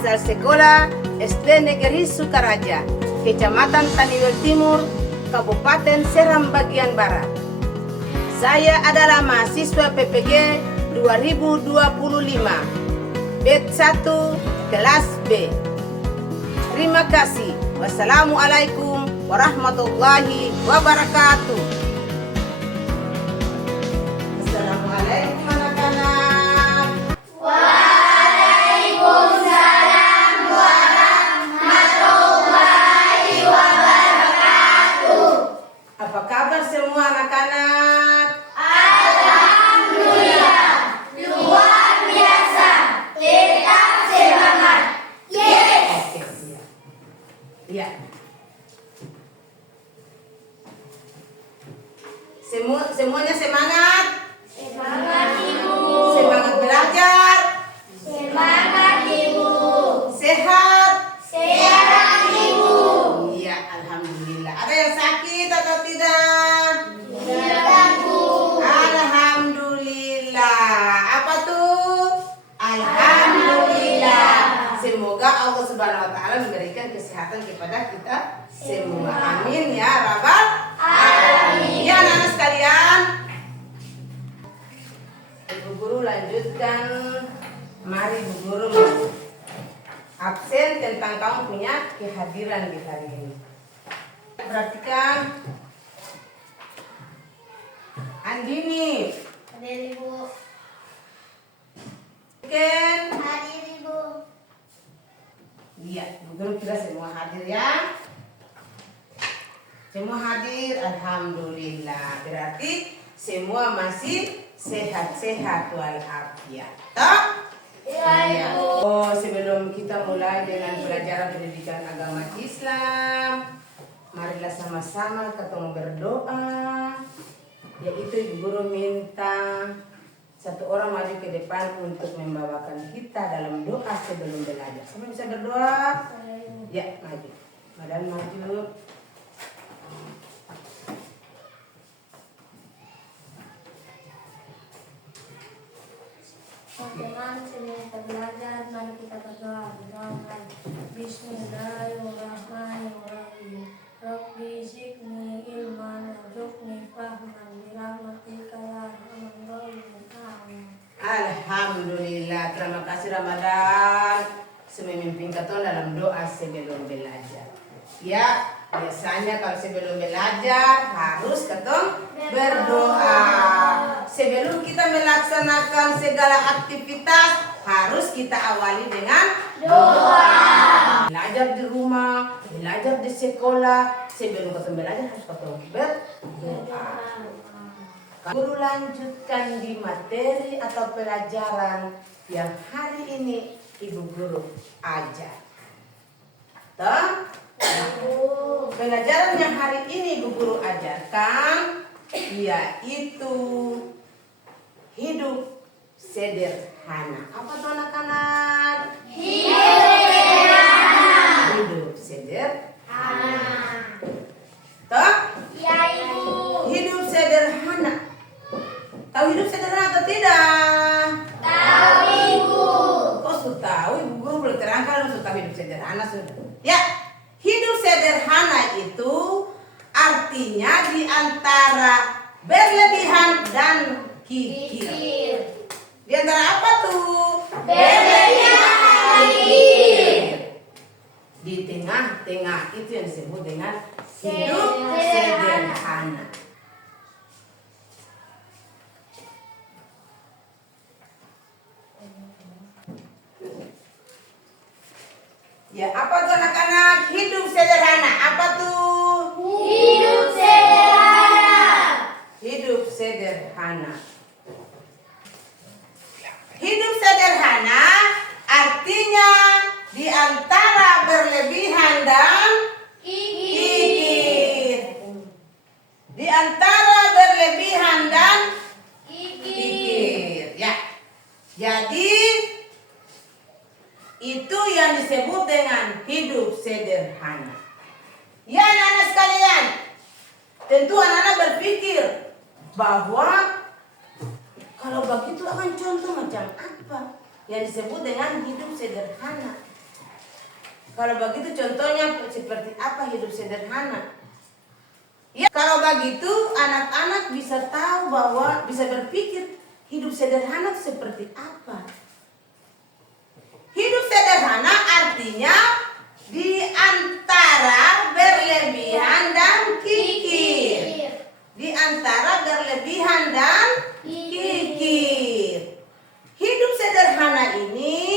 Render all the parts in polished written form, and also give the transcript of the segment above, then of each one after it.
asal sekolah SD Negeri Sukaraja, Kecamatan Taniwel Timur, Kabupaten Seram bagian Barat. Saya adalah mahasiswa PPG 2025, BED 1, kelas B. Terima kasih. Wassalamualaikum warahmatullahi wabarakatuh. Assalamualaikum anak-anak. Waalaikumsalam warahmatullahi wabarakatuh. Apa kabar semua anak-anak? Alhamdulillah, luar biasa. Tetap semangat. Yes. Oke, iya. Iya. Semuanya semangat. Semangat Ibu. Semangat belajar. Semangat Ibu. Sehat. Sehat Ibu. Iya, alhamdulillah. Ada yang sakit atau tidak? Tidak Bu. Alhamdulillah. Apa tuh? Alhamdulillah. Semoga Allah Subhanahu wa taala memberikan kesehatan kepada kita semua. Amin ya rabbal alamin. Ya anak-anak sekalian, Ibu Guru lanjutkan. Mari Ibu Guru absen tentang kamu punya kehadiran di hari ini. Perhatikan. Andini, Hadir Ibu. Ken. Hadir Ibu. Iya, Ibu Guru kira semua hadir ya. Semua hadir, alhamdulillah. Berarti semua masih sehat-sehat walafiat. Toh? Iya Ibu. Oh, sebelum kita mulai dengan pelajaran pendidikan agama Islam, marilah sama-sama kita berdoa. Yaitu Ibu Guru minta satu orang maju ke depan untuk membawakan kita dalam doa sebelum belajar. Semua bisa berdoa? Ya, maju. Badan maju. Teman-teman, sebelum kita belajar, mari kita berdoa. Bismillahirrahmanirrahim. Rabbi zidni ilman warzuqni fahman birahmatika ya arhamar rahimin. Alhamdulillah. Terima kasih Ramadan. Memimpin kita dalam doa sebelum belajar. Ya, biasanya kalau sebelum belajar harus kita berdoa. Sebelum kita melaksanakan segala aktivitas harus kita awali dengan doa. Belajar di rumah, belajar di sekolah, sebelum kita belajar harus kita berdoa. Guru lanjutkan di materi atau pelajaran yang hari ini Ibu Guru ajar. Toh? Pelajaran yang hari ini Ibu Guru ajarkan yaitu hidup sederhana. Apa tuh anak-anak? Hidup sederhana. Toh? Ya Ibu. Hidup sederhana. Tahu hidup sederhana atau tidak? Tahu Ibu. Kok sudah tahu? Ibu Guru boleh terangkan sudah tahu hidup sederhana sudah. Ya, hidup sederhana itu artinya di antara berlebihan dan kikir. Di antara apa tuh? Berlebihan dan kikir. Di tengah-tengah itu yang disebut dengan hidup sederhana. Ya, apa tuh anak-anak? Hidup sederhana. Apa tuh? Hidup sederhana. Hidup sederhana. Hidup sederhana artinya di antara berlebihan dan kikir. Di antara berlebihan dan kikir. Ya. Jadi itu yang disebut dengan hidup sederhana. Ya anak-anak sekalian, tentu anak-anak berpikir bahwa kalau begitu akan contoh macam apa yang disebut dengan hidup sederhana. Kalau begitu contohnya seperti apa hidup sederhana? Ya, kalau begitu anak-anak bisa tahu bahwa bisa berpikir hidup sederhana seperti apa. Hidup sederhana artinya di antara berlebihan dan kikir. Di antara berlebihan dan kikir. Hidup sederhana ini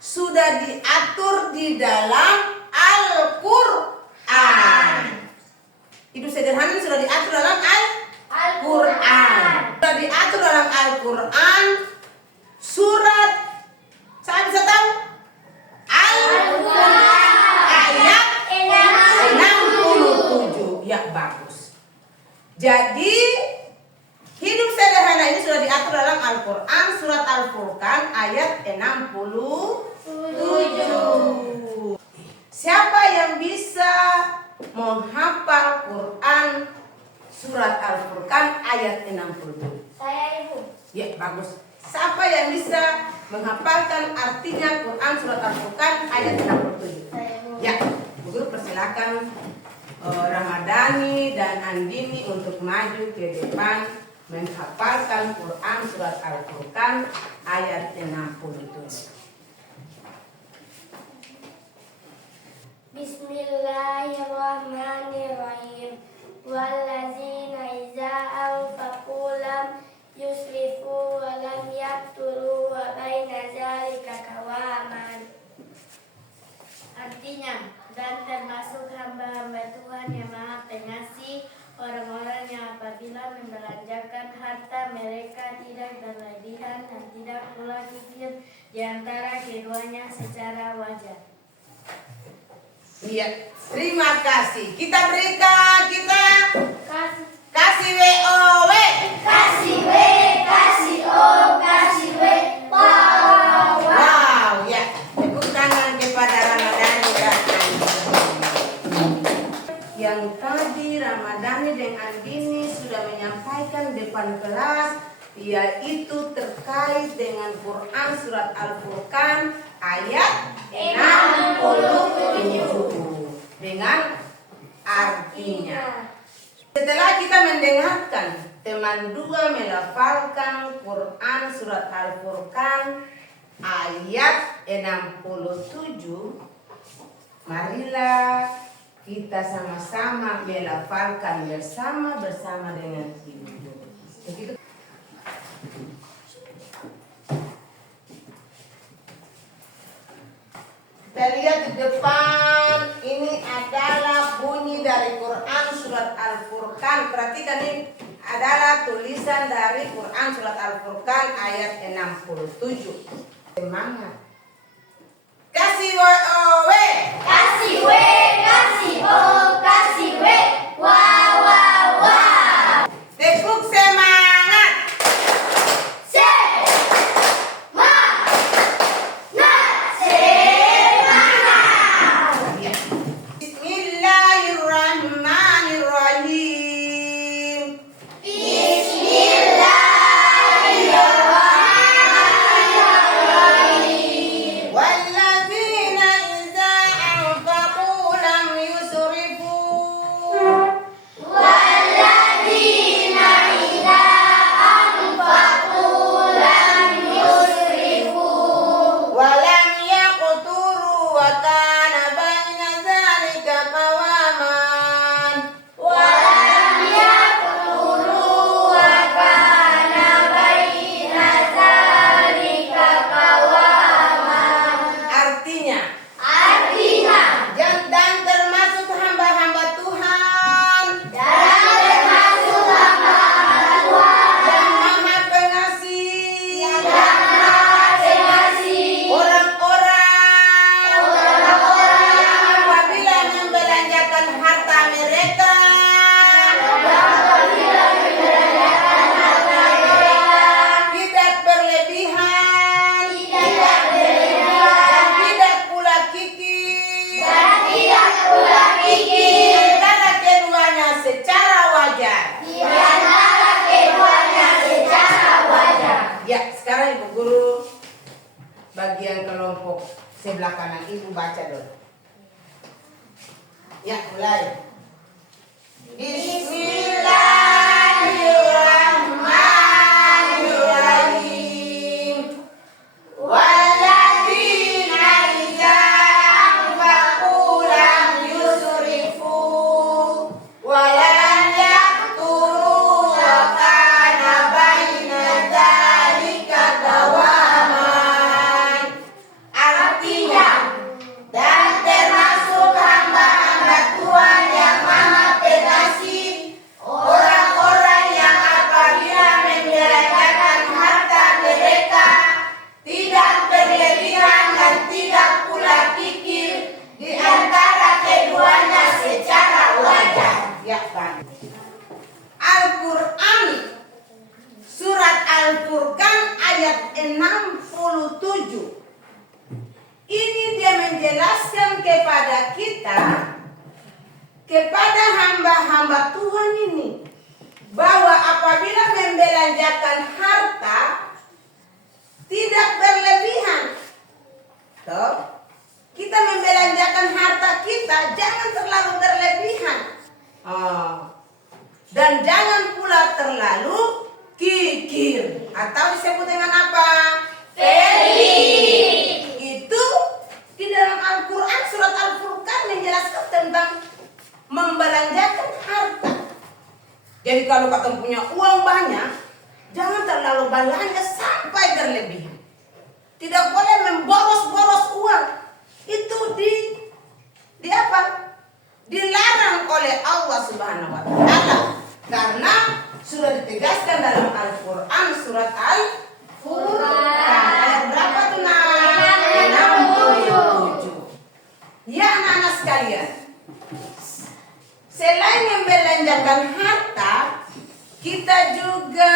sudah diatur di dalam Al-Quran. Hidup sederhana ini sudah diatur dalam Al-Quran. Sudah diatur dalam Al-Quran. Surat, saya bisa tahu? Al-Quran ayat 67. Ya, bagus. Jadi hidup sederhana ini sudah diatur dalam Al-Quran, surat Al-Furqan ayat 67. Siapa yang bisa menghafal Quran surat Al-Furqan ayat 67? Saya Ibu. Ya, bagus. Siapa yang bisa menghafalkan artinya Quran surat Al-Furqan ayat 67? Saya Ibu. Ya, Bu Guru persilakan Ramadhani dan Andini untuk maju ke depan menghafalkan Quran surat Al-Furqan ayat 67. Bismillahirrahmanirrahim. Wallazina iza anfaqu lam yusrifu wa lam yaqturu wa baina zalika qawaman. Artinya, dan termasuk hamba-hamba Tuhan yang Maha Pengasih, orang-orang yang apabila membelanjakan harta mereka tidak berlebihan dan tidak pula kikir di antara keduanya secara wajar. Iya, terima kasih. Kita berikan Kasih kasih WOW. kasih W, kasih O, kasih W. Wow. Wow, ya. Tepuk tangan kepada Ramadhani dan Andini. Yang tadi Ramadhani dan Andini sudah menyampaikan depan kelas, yaitu terkait dengan Quran surat Al-Furqan ayat 67 dengan artinya. Setelah kita mendengarkan teman dua melafalkan Quran surat Al-Furqan ayat 67, marilah kita sama-sama melafalkan bersama dengan ibu. Begitu. Kita lihat di depan, ini adalah bunyi dari Quran surat Al-Furqan. Perhatikan, ini adalah tulisan dari Quran surat Al-Furqan ayat 67. Semangat. Kasih WOW. Kasih W, kasih O, kasih W. Wow, wow, wow. Tepuk semangat. Bismillahirrahmanirrahim. Walladzina idza anfaqu lam yusrifu wa lam yaqturu wa kana baina dzalika qawaman. Artinya, dan termasuk hamba-hamba Tuhan yang Maha Pengasih, orang-orang yang apabila membelanjakan harta mereka tidak berlebihan dan tidak pula kikir di antara keduanya secara wajar. Ya, sekarang Ibu Guru bagian kelompok sebelah kanan Ibu baca dulu. Ya, mulai. Bismillahirrahmanirrahim. Walladzina idza anfaqu lam yusrifu wa lam yaqturu wa kana baina dzalika qawaman. Artinya, dan termasuk hamba-hamba Tuhan yang Maha Pengasih, orang-orang yang apabila membelanjakan harta mereka tidak berlebihan dan tidak pula kikir di antara keduanya secara wajar. Ya, Pak. Al-Quran, surat Al-Furqan ayat 67. Ini dia menjelaskan kepada kita, kepada hamba-hamba Tuhan ini, bahwa apabila membelanjakan harta tidak berlebihan. Toh, kita membelanjakan harta kita jangan terlalu berlebihan. Dan jangan pula terlalu kikir atau disebut dengan apa? Pelit. Itu di dalam Al-Quran surat Al-Furqan menjelaskan tentang membelanjakan harta. Jadi kalau kita punya uang banyak, jangan terlalu belanja sampai berlebihan. Tidak boleh memboros-boros uang. Itu di apa? Dilarang oleh Allah Subhanahu wa taala. Karena sudah ditegaskan dalam Al-Quran surat Al-Furqan. Ayat berapa tuh, Nak? 67. Ya anak-anak sekalian, selain membelanjakan harta, kita juga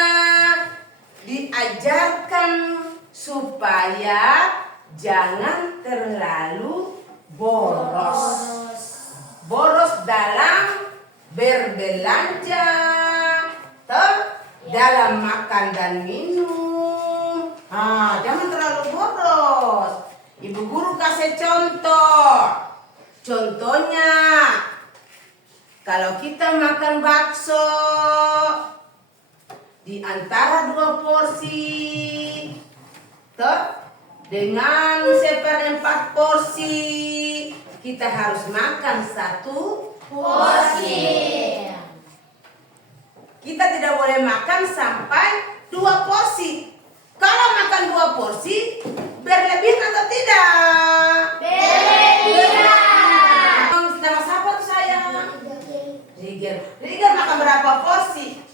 diajarkan supaya jangan terlalu boros. Boros dalam berbelanja, dalam makan dan minum. Jangan terlalu boros. Ibu guru kasih contoh. Contohnya, kalau kita makan bakso, di antara 2 porsi, dengan 1/4 porsi, kita harus makan 1 porsi. Kita tidak boleh makan sampai 2 porsi. Kalau makan 2 porsi, berlebihan atau tidak? Berlebihan. Nama siapa tuh saya? Riger makan berapa porsi?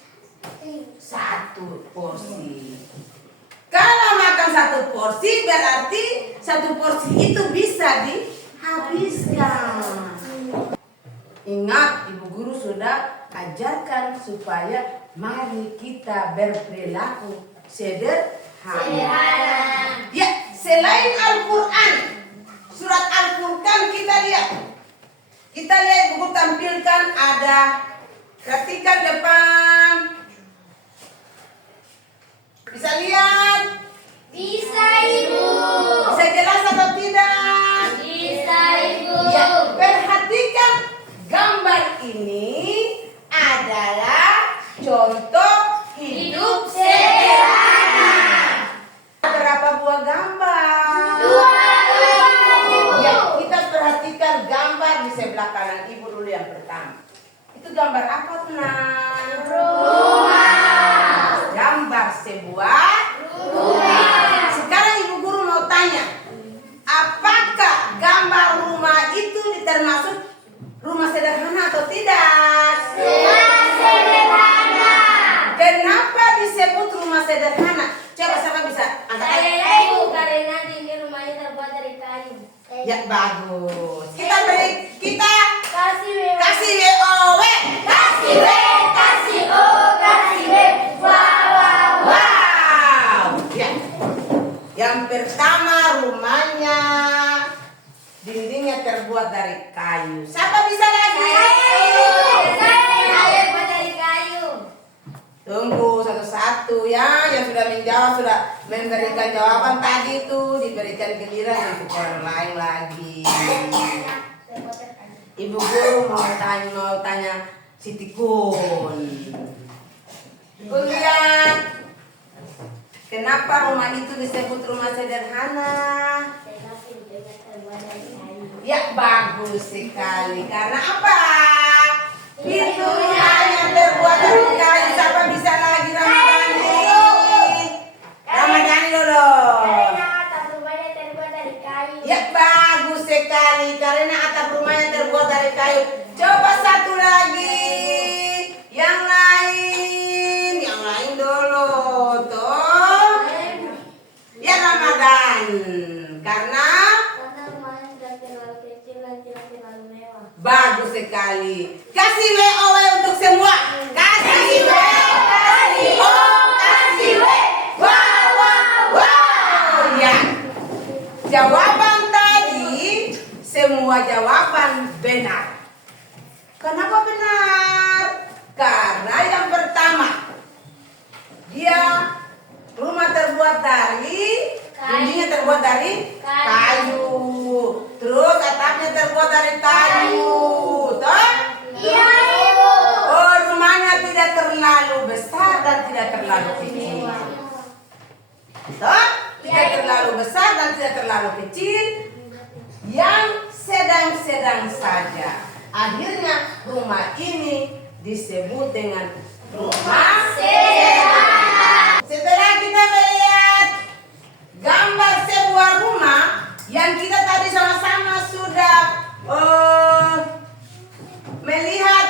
1 porsi. Kalau makan 1 porsi, berarti 1 porsi itu bisa dihabiskan. Ingat, ibu guru sudah ajarkan supaya mari kita berperilaku sederhana. Ya, selain Al-Quran, surat Al-Furqan kita lihat. Kita lihat buku tampilkan ada, perhatikan depan. Bisa lihat? Bisa, Ibu. Bisa jelas atau tidak? Bisa, Ibu. Ya, perhatikan gambar ini adalah contoh hidup sederhana. Berapa buah gambar? 2. Ya, kita perhatikan gambar di sebelah kanan ibu dulu yang pertama. Itu gambar apa, Nak? Rumah. Gambar sebuah rumah. Sekarang ibu guru mau tanya, apakah gambar rumah itu termasuk rumah sederhana atau tidak? Rumah sederhana. Kenapa disebut rumah sederhana? Coba siapa bisa angkat? Ibu, karena ini rumahnya terbuat dari kayu. Ya, bagus. Kita beri, kita Kasih W. kasih WOW. Kasih W. Kasih O. Kasih W. Wow. Ya. Yang pertama rumahnya dindingnya terbuat dari kayu. Siapa bisa lagi? Saya buat dari kayu. Tunggu satu-satu ya, yang sudah menjawab, sudah memberikan jawaban tadi itu diberikan giliran untuk orang lain lagi. Ibu guru mau tanya si Tikun. Tikun lihat, kenapa rumah itu disebut rumah sederhana? Ya bagus sekali. Karena apa? Pintunya yang terbuat dari kayu. Siapa bisa lagi Ramadhani? Ramadhani dulu. Karena atap rumahnya terbuat dari kayu. Ya bagus sekali. Karena atap rumahnya terbuat dari kayu. Coba satu lagi. Yang lain. Yang lain dulu. Tuh. Ya Ramadan. Karena rumahnya tidak terlalu kecil dan tidak terlalu mewah. bagus sekali. Kasih WO untuk semua. Kasih WO, kasih O, kasih W. Wow. Ya. Jawaban tadi semua jawaban benar. Kenapa benar? Karena yang pertama dia rumah terbuat dari dindingnya terbuat dari kayu. Terus atapnya terbuat dari kayu. Toh? Iya, Ibu. Oh, rumahnya tidak terlalu besar dan tidak terlalu kecil. Toh? Tidak terlalu besar dan tidak terlalu kecil. Yang sedang-sedang saja. Akhirnya rumah ini disebut dengan rumah sederhana. Setelah kita melihat gambar sebuah rumah yang kita tadi sama-sama sudah melihat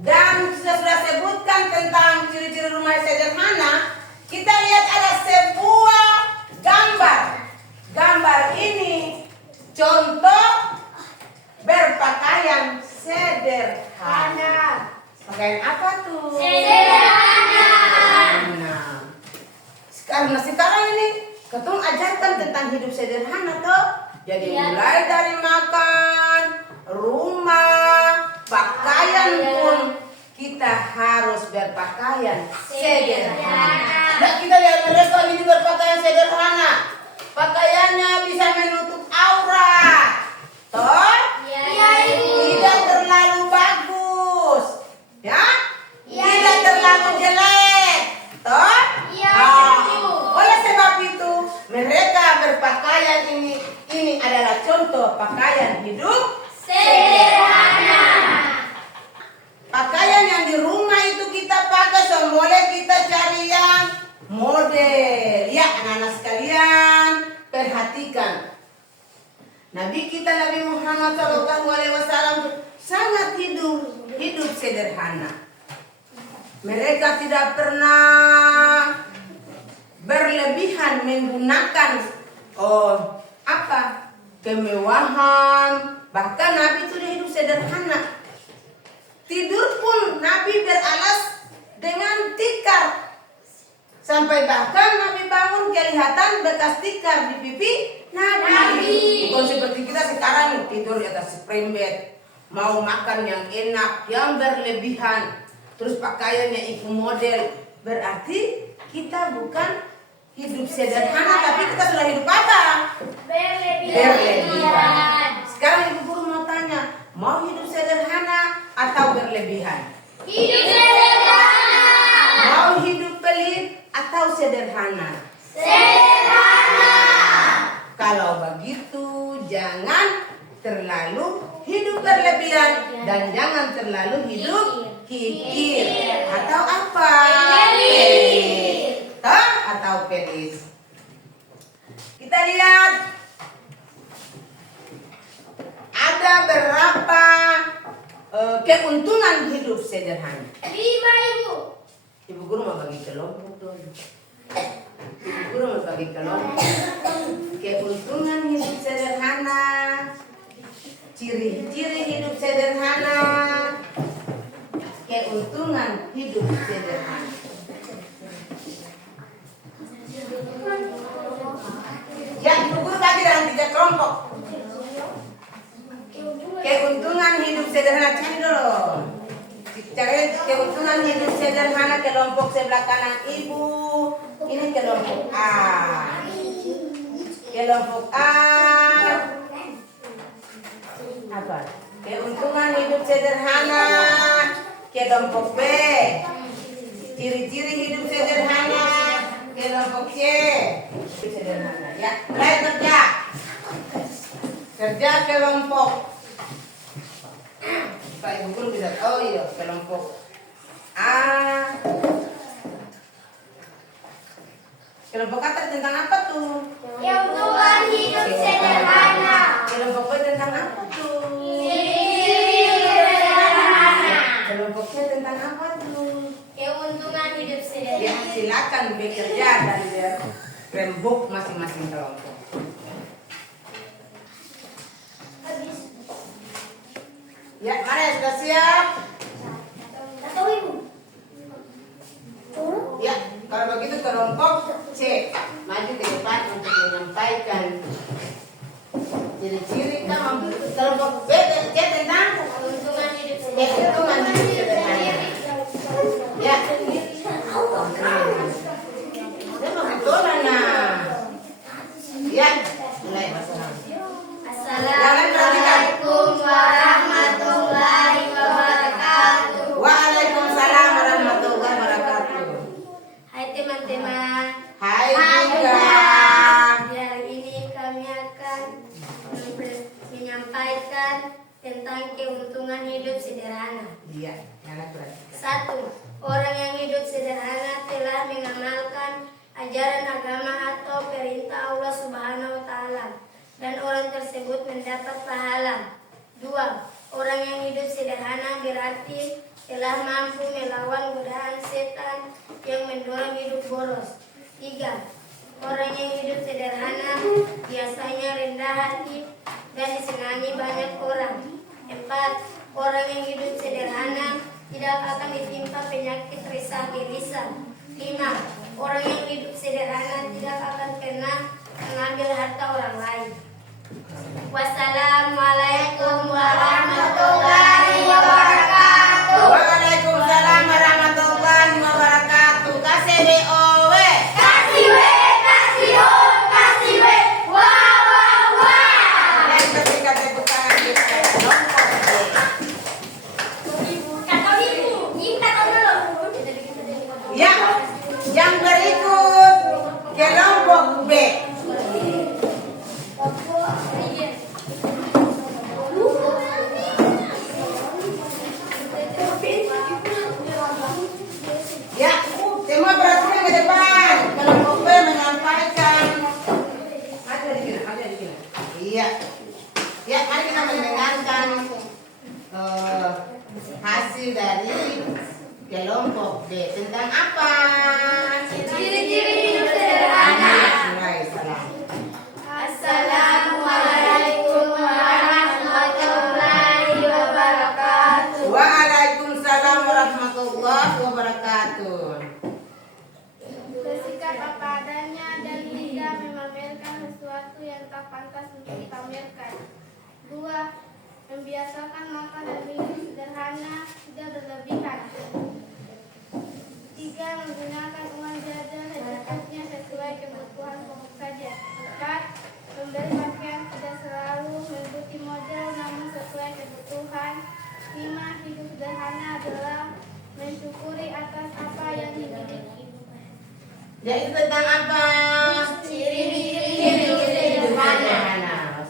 dan sudah sebutkan tentang ciri-ciri rumah sederhana, kita lihat ada sebuah gambar. Gambar ini contoh berpakaian sederhana. Pakaian apa tuh? Sederhana. Karena sekarang ini ketung ajarkan tentang hidup sederhana toh. Jadi mulai dari makan, rumah, pakaian pun kita harus berpakaian sederhana. Nah, kita lihat mereka ini berpakaian sederhana. Pakaiannya bisa menutup aurat. Toh? Tidak terlalu bagus. Ya? Tidak terlalu jelek. Toh? Oleh sebab itu mereka berpakaian ini adalah contoh pakaian hidup Sederhana. Pakaian yang di rumah itu kita pakai, so boleh kita cari yang model. Ya anak-anak sekalian, perhatikan. Nabi kita Nabi Muhammad SAW sangat hidup sederhana. Mereka tidak pernah berlebihan menggunakan kemewahan. Bahkan Nabi sudah hidup sederhana. Tidur pun Nabi beralas dengan tikar. Sampai bahkan Nabi bangun kelihatan bekas tikar di pipi Nabi. Bukan seperti kita sekarang tidur di atas spring bed. Mau makan yang enak, yang berlebihan. Terus pakaiannya ikut model. Berarti kita bukan hidup sederhana, tapi kita sudah hidup apa? Berlebihan. Sekarang ibu guru mau tanya, mau hidup sederhana atau berlebihan? Hidup sederhana. Mau hidup pelit atau sederhana? Sederhana. Kalau begitu jangan terlalu hidup berlebihan dan jangan terlalu hidup kikir atau apa? Pelit. Toh? Atau pelit. Kita lihat ada berapa keuntungan hidup sederhana. 5, Ibu. Ibu guru mau bagi kelompok dulu. Ibu guru mau bagi kelompok. Keuntungan hidup sederhana, ciri-ciri hidup sederhana, keuntungan hidup sederhana. Ya, ibu guru bagi dalam 3 kelompok. Keuntungan hidup sederhana, cari dulu. Cari keuntungan hidup sederhana kelompok sebelah kanan ibu. Ini kelompok A. Kelompok A. Apa? Keuntungan sederhana. Kelompok B. Ciri-ciri hidup sederhana. Kelompok C. Hidup sederhana. Ya, mulai kerja. Kerja kelompok. Pak Ibu Guru bisa. Oh iya, kelompok A. Kelompok A tentang apa tuh? Keuntungan hidup sederhana. Kelompok B tentang apa tuh? Kelompok C tentang apa tuh? Keuntungan hidup Ya, sederhana. silakan bekerja dan rembuk masing-masing kelompok. Ya, mari sudah siap? Atau ibu? Ya, kalau begitu kelompok C maju ke depan untuk menyampaikan ciri-ciri kelompok B dan C tentang Keuntungan hidup keuntungan hidup sederhana. Ya, dia betul nah. Ya, mulai masalah. Assalamualaikum warahmatullahi wabarakatuh. Waalaikumsalam warahmatullahi wabarakatuh. Hai teman-teman. Hai juga. Hari ini kami akan menyampaikan tentang keuntungan hidup sederhana. Iya, jangan perhatikan. 1. Orang yang hidup sederhana telah mengamalkan ajaran agama atau perintah Allah Subhanahu wa taala dan orang tersebut mendapat pahala. 2. Orang yang hidup sederhana berarti telah mampu melawan godaan setan yang mendorong hidup boros. 3. Orang yang hidup sederhana biasanya rendah hati dan disenangi banyak orang. 4. Orang yang hidup sederhana tidak akan ditimpa penyakit resah gelisah. 5. Orang yang hidup sederhana tidak akan pernah mengambil harta orang lain. Wassalamualaikum warahmatullahi wabarakatuh. Waalaikumsalam warahmatullahi wabarakatuh. Kasih BOW. Kasih W, kasih O, kasih W. Wah, wah, wah. Dan ketika tepuk tangan kita kelompok B. Kata ibu, ini kata dulu. Ya, yang berikut kelompok B. Ya, semua perhatikan ke depan. Kelompok B menyampaikan. Ada di sini. Iya. Ya, mari kita mendengarkan hasil dari kelompok B tentang apa? Ciri-ciri hidup sederhana. Mulai salam. Assalamualaikum warahmatullahi wabarakatuh. Waalaikumsalam warahmatullahi wabarakatuh. Bersikap apa adanya dan tidak memamerkan sesuatu yang tak pantas untuk dipamerkan. 2. Membiasakan makan dan minum sederhana, tidak berlebihan. 3. Menggunakan uang jajan secukupnya sesuai kebutuhan pokok saja. 4. Membeli pakaian tidak selalu meliputi model namun sesuai kebutuhan. 5. Hidup sederhana adalah mensyukuri atas apa yang dimiliki. Ya, itu tentang apa? Ciri-ciri Hidup sederhana.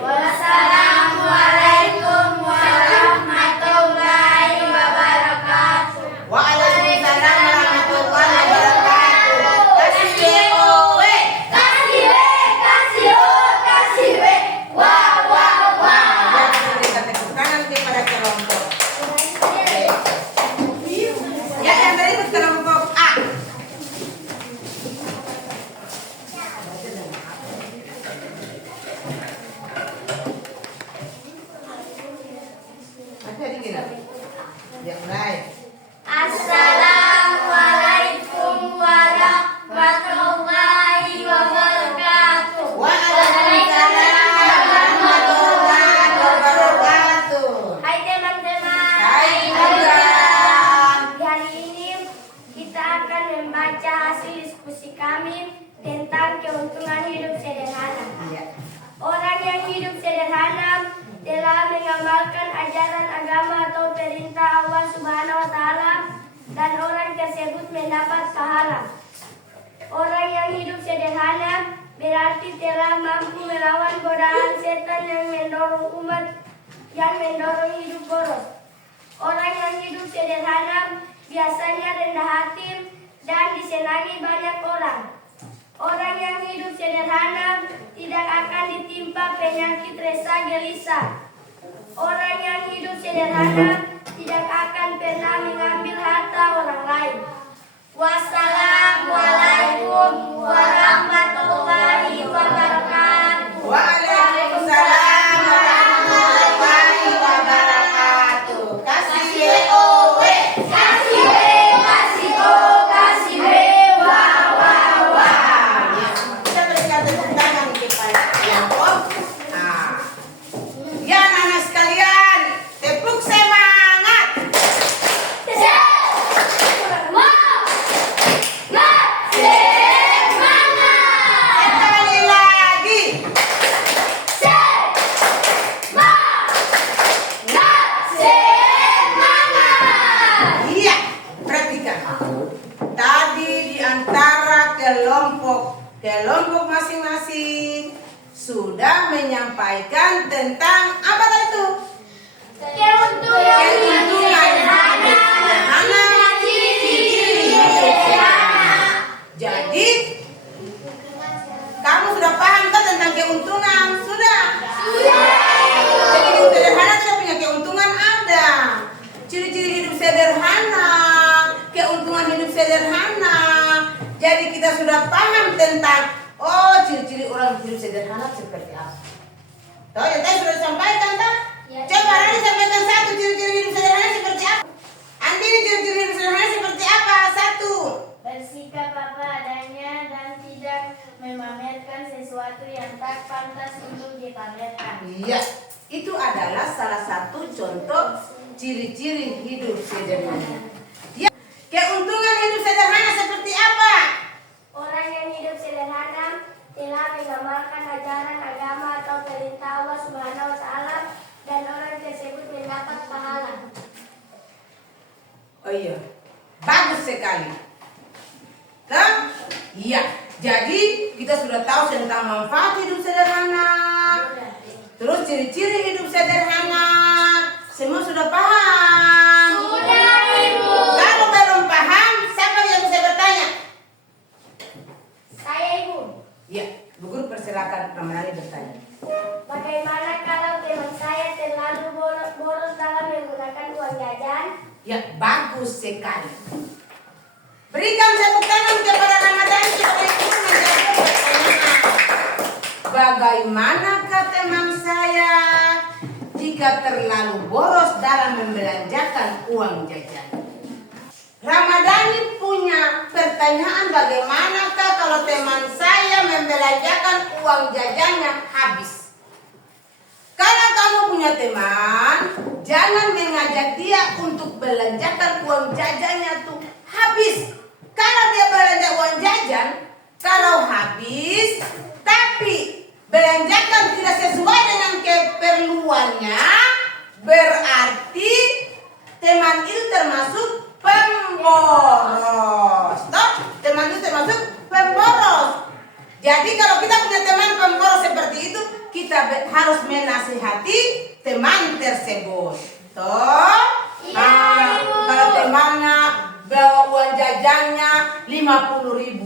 Wassalamualaikum warahmatullahi wabarakatuh. Waalaikumsalam warahmatullahi wabarakatuh. Kasih BOW. Kasih W, kasih O, kasih W. Wah, wah, wah. Ya, kita tepuk tangan kepada kelompok. Ya, yang berikut kelompok A. Ada di sini. Ya, mulai. Assalamualaikum warahmatullahi wabarakatuh. Waalaikumsalam warahmatullahi wabarakatuh. Hai teman-teman. Hai juga. Hari ini kita akan membaca hasil diskusi kami tentang keuntungan hidup sederhana. Iya. Orang yang hidup sederhana telah mengamalkan ajaran Subhanahu wa Ta'ala dan orang tersebut mendapat pahala. Orang yang hidup sederhana berarti telah mampu melawan godaan setan yang mendorong hidup boros. Orang yang hidup sederhana biasanya rendah hati dan disenangi banyak orang. Orang yang hidup sederhana tidak akan ditimpa penyakit rasa gelisah. Orang yang hidup sederhana tidak akan pernah mengambil harta orang lain. Wassalamualaikum warahmatullahi wabarakatuh. Waalaikumsalam warahmatullahi wabarakatuh. Kasih OW, kasih W, kasih O, kasih B, wah, wah, wah. Kita berikan tepuk tangan kepada kelompok. Nah, ya anak-anak sekalian, tepuk semangat. Sekali lagi. Iya, perhatikan. Tadi di antara kelompok masing-masing sudah menyampaikan tentang apa tadi itu? Keuntungan sederhana. Jadi kamu sudah paham kan tentang keuntungan? Sudah. Jadi hidup sederhana tidak punya keuntungan ada. Ciri-ciri hidup sederhana, keuntungan hidup sederhana. Jadi kita sudah paham tentang ciri-ciri orang hidup sederhana seperti apa. Tahu yang tadi sudah disampaikan tak? Ya. Coba Rani sampaikan satu ciri-ciri hidup sederhana seperti apa? Andini ciri-ciri hidup sederhana seperti apa? Satu. Bersikap apa adanya dan tidak memamerkan sesuatu yang tak pantas untuk dipamerkan. Iya, itu adalah salah satu contoh ciri-ciri hidup sederhana. Ya, keuntungan hidup sederhana seperti apa? Orang yang hidup sederhana telah mengamalkan ajaran agama atau perintah Allah Subhanahu wa Ta'ala dan orang tersebut mendapat pahala. Oh iya, bagus sekali. Kan? Iya, jadi kita sudah tahu tentang manfaat hidup sederhana. Terus ciri-ciri hidup sederhana. Semua sudah paham? Sudah, Ibu. Kalau belum paham, siapa yang bisa bertanya? Saya, Ibu. Ya, Bu Guru persilakan Ramadhani bertanya. Bagaimana kalau teman saya terlalu boros dalam menggunakan uang jajan? Ya, bagus sekali. Berikan tepuk tangan kepada Ramadhani supaya Ibu menjawab pertanyaan. Bagaimanakah teman saya jika terlalu boros dalam membelanjakan uang jajan? Ramadhani punya pertanyaan, bagaimanakah kalau teman saya membelanjakan uang jajannya habis? Kalau kamu punya teman, jangan mengajak dia untuk belanjakan uang jajannya tuh habis. Kalau dia belanja uang jajan, kalau habis, tapi belanjakan tidak sesuai dengan keperluannya, berarti teman itu termasuk pemboros. Toh? Teman itu termasuk pemboros. Jadi kalau kita punya teman pemboros seperti itu, kita harus menasihati teman tersebut. Toh? Iya, Ibu. Kalau temannya bawa uang jajannya 50.000,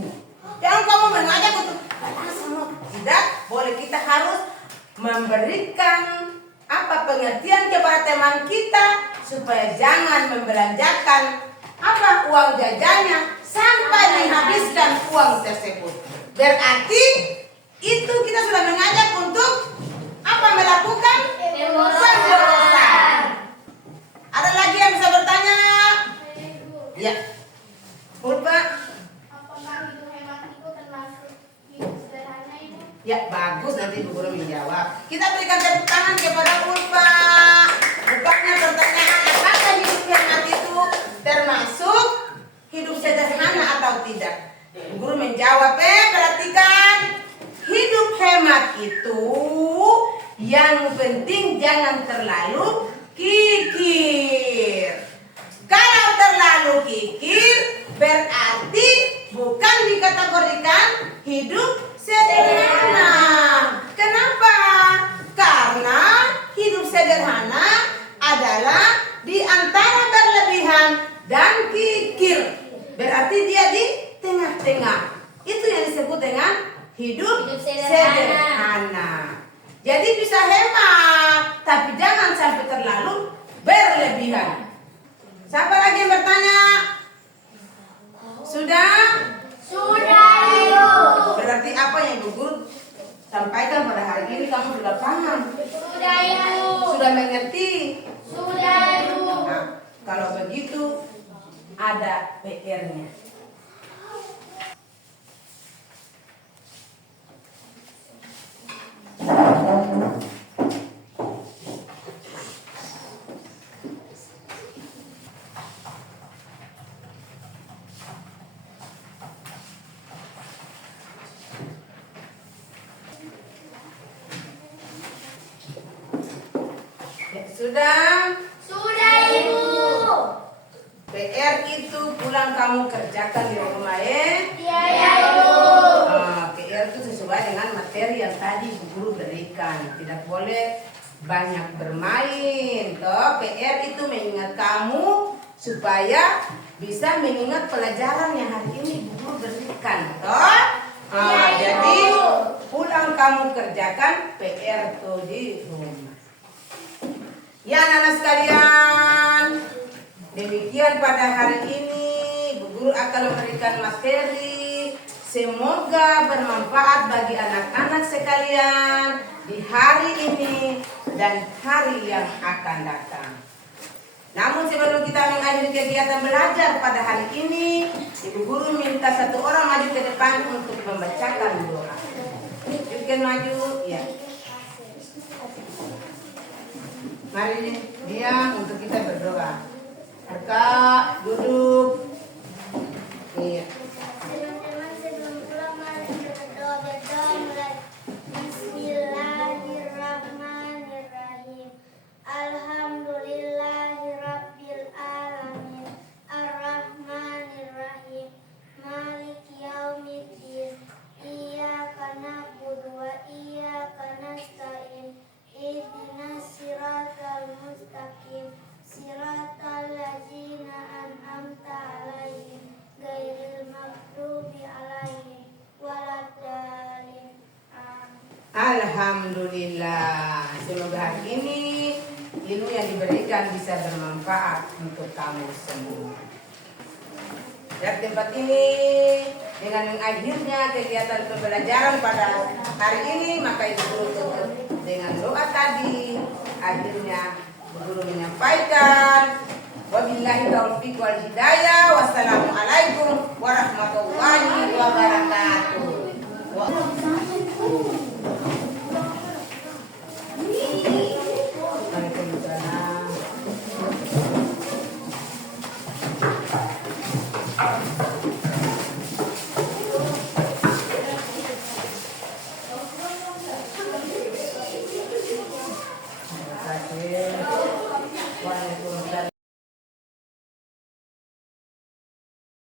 jangan kamu mengajak untuk semua. Tidak, boleh, kita harus memberikan pengertian kepada teman kita supaya jangan membelanjakan uang jajannya sampai menghabiskan uang tersebut. Berarti itu kita sudah mengajak untuk melakukan pemborosan. Ada lagi yang bisa bertanya? Ya, Ulfa. Apakah hidup hemat itu termasuk hidup sederhana, Ibu? Ya, bagus, nanti Bu Guru menjawab. Kita berikan tepuk tangan kepada Ulfa. Bukannya pertanyaan, apakah hidup hemat itu termasuk hidup sederhana atau tidak? Bu Guru menjawab, perhatikan. Hidup hemat itu yang penting jangan terlalu kikir. terlalu kikir, berarti bukan dikategorikan hidup sederhana. Kenapa? Karena hidup sederhana adalah di antara berlebihan dan kikir. Berarti dia di tengah-tengah. Itu yang disebut dengan hidup sederhana. Jadi bisa hemat, tapi jangan sampai terlalu berlebihan. Siapa lagi yang bertanya? Sudah? Sudah, Ibu. Berarti apa yang Ibu Guru sampaikan pada hari ini kamu sudah paham? Sudah, Ibu. Sudah mengerti? Sudah, Ibu. Nah, kalau begitu ada PR-nya. Sudah? Sudah, Ibu. PR itu pulang kamu kerjakan di rumah ya? Iya, ya, Ibu. PR itu sesuai dengan materi yang tadi Bu Guru berikan. Tidak boleh banyak bermain. Toh, PR itu mengingat kamu supaya bisa mengingat pelajaran yang hari ini Bu Guru berikan. Toh? Jadi pulang kamu kerjakan PR itu di rumah. Ya anak-anak sekalian, demikian pada hari ini Bu Guru akan memberikan materi. Semoga bermanfaat bagi anak-anak sekalian di hari ini dan hari yang akan datang. Namun sebelum kita mengakhiri kegiatan belajar pada hari ini, Ibu Guru minta satu orang maju ke depan untuk membacakan doa. Yuk maju, ya. Mari dia untuk kita berdoa. Kakak duduk. Iya. Teman-teman sebelum pulang mari berdoa mulai. Bismillahirrahmanirrahim. Alhamdulillahirabbil alamin. Arrahmanirrahim. Maliki yaumiddin. Iyyaka na'budu wa iyyaka nasta'in. Ihdinas siratal mustaqim. Siratal ladzina an'amta 'alaihim ghairil maghdubi 'alaihim waladdallin. Alhamdulillah. Semoga hari ini ilmu yang diberikan bisa bermanfaat untuk kamu semua. Dari tempat ini dengan mengakhirnya kegiatan pembelajaran pada hari ini, maka Ibu Guru tutup dengan doa tadi. Akhirnya Ibu Guru menyampaikan wabillahi taufiq wal hidayah. Wassalamualaikum warahmatullahi wabarakatuh.